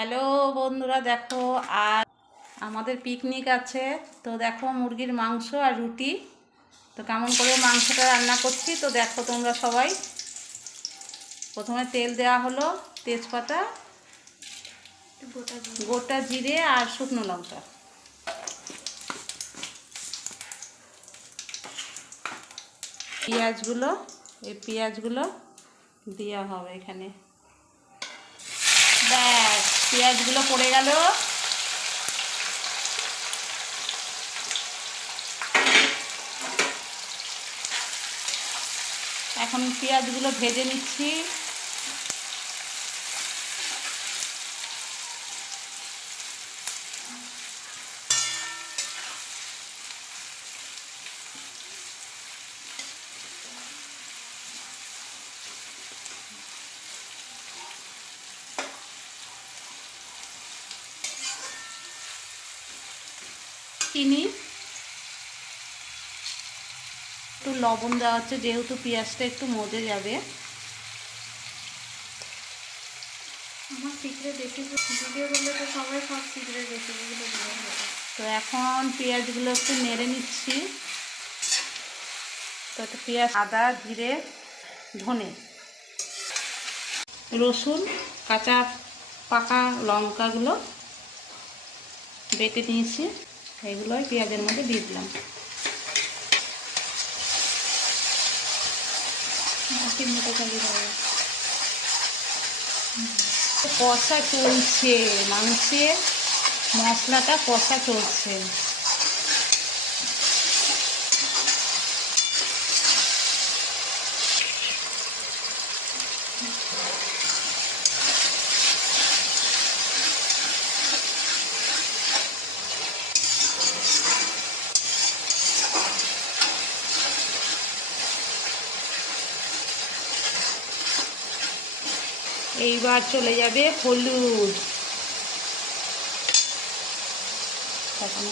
Hello বন্ধুরা, দেখো আর আমাদের পিকনিক আছে। তো দেখো মুরগির মাংস আর রুটি। তো কেমন করে মাংসটা রান্না করছি তো দেখো তোমরা সবাই। প্রথমে তেল দেওয়া হলো, তেজপাতা, গোটা জিরে আর শুকনো লঙ্কা। পেঁয়াজগুলো, এই পেঁয়াজগুলো দেওয়া হবে এখানে। ব্যাস, পেঁয়াজগুলো পড়ে গেল। এখন পেঁয়াজগুলো ভেজে নিচ্ছি। চিনি, একটু লবণ দেওয়া হচ্ছে যেহেতু পেঁয়াজটা একটু মজে যাবে। আমার সিক্রেট রেসিপি ভিডিও করলে তো সবাই সব সিক্রেট রেসিপিগুলো দিয়ে দেবে। তো এখন পেঁয়াজগুলো একটু নেড়ে নিচ্ছি। তো একটা পেঁয়াজ, আদা, জিরে, ধনে, রসুন, কাঁচা পাকা লঙ্কাগুলো বেটে নিয়েছি, এগুলোই পেঁয়াজের মধ্যে দিয়ে দিলাম। কষা চলছে, মাংসের মশলাটা কষা চলছে। এইবার চলে যাবে হলুদ।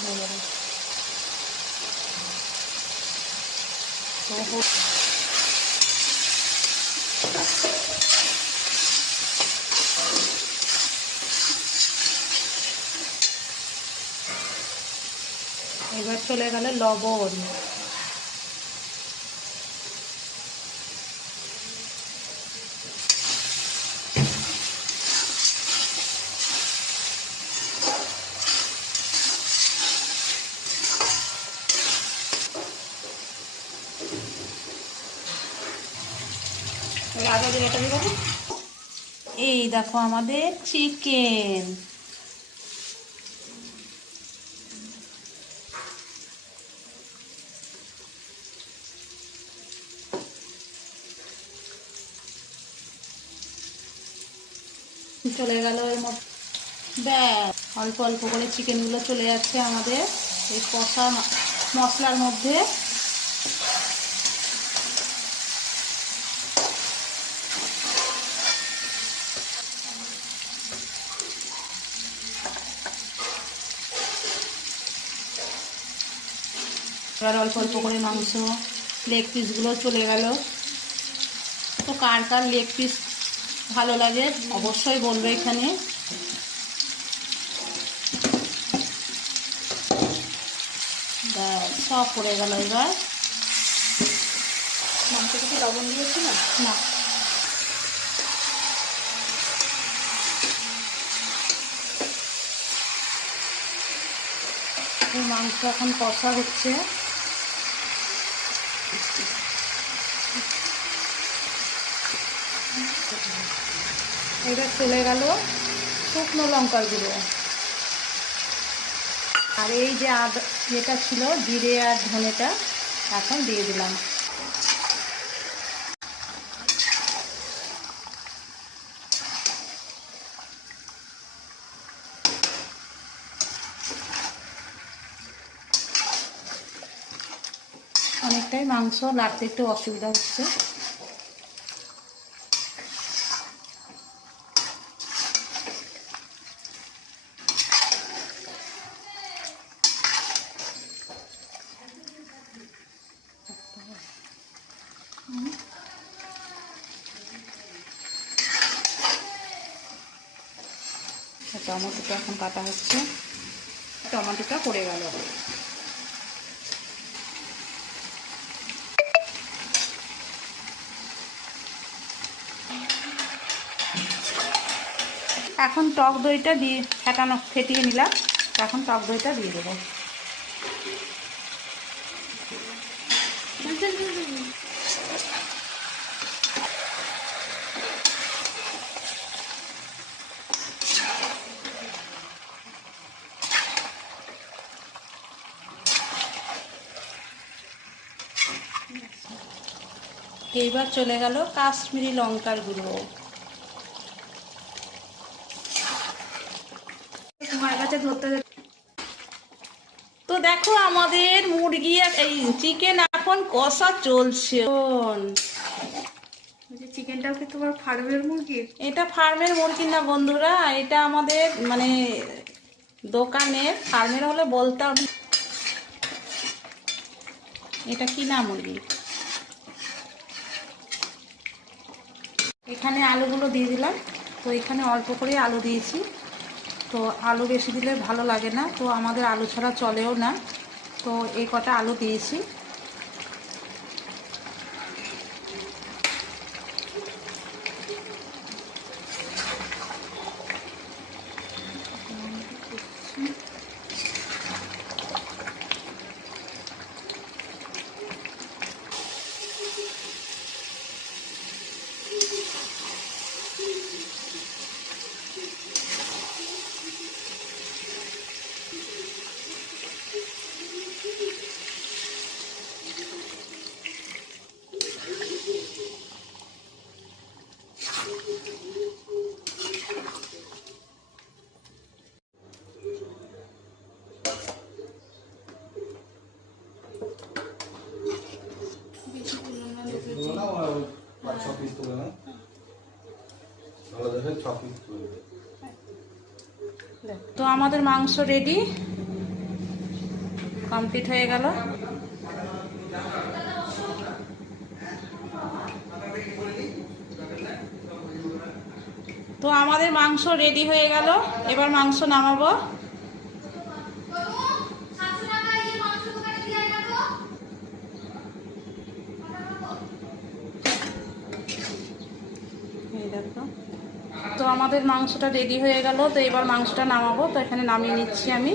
হয়ে যাবে এবার চলে গেল লবণ। আদা জিরাটা দিয়ে দেবো। এই দেখো আমাদের চিকেন। চলে গেল এর মধ্যে, ব্যাস অল্প অল্প করে চিকেনগুলো চলে যাচ্ছে আমাদের এই কষা মশলার মধ্যে। এবার অল্প অল্প করে মাংস, লেগ পিসগুলো চলে গেল। তো কার কার লেগ পিস ভালো লাগে অবশ্যই বলবে এখানে। সব পড়ে গেল। এবার মাংসে কিছু লবণ দিয়েছি না? না, এই মাংস এখন কষা হচ্ছে। এবার চলে গেল শুকনো লঙ্কার গুঁড়ো। আর এই যে আদা যেটা ছিল জিরে আর ধনেটা এখন দিয়ে দিলাম। অনেকটাই মাংস লাগতে একটু অসুবিধা হচ্ছে। টমেটোটা এখন কাটা হচ্ছে, টমেটোটা পড়ে গেল। এখন টক দইটা দিয়ে ফেটিয়ে নিলাম, এখন টক দইটা দিয়ে দেবো। এইবার চলে গেল কাশ্মীরি লঙ্কার গুঁড়ো। তোমার কাছে ধরতে তো দেখো আমাদের মুরগি এই চিকেন এখন কষা চলছে। চিকেনটাও কি তোমার ফার্মের মুরগির? এটা ফার্মের মুরগি না বন্ধুরা, এটা আমাদের মানে দোকানের। ফার্মের হলে বলতাম। এটা কিনা মুরগি। এখানে আলুগুলো দিয়ে দিলাম। তো এখানে অল্প করে আলু দিয়েছি, তো আলু বেশি দিলে ভালো লাগে না, তো আমাদের আলু ছাড়া চলেও না, তো এই কটা আলু দিয়েছি। তো আমাদের মাংস রেডি, কমপ্লিট হয়ে গেল। তো আমাদের মাংস রেডি হয়ে গেল, এবার মাংস নামাবো। এই দেখো, তো আমাদের মাংসটা রেডি হয়ে গেল, তো এবার মাংসটা নামাবো। তো এখানে নামিয়ে নিচ্ছি আমি।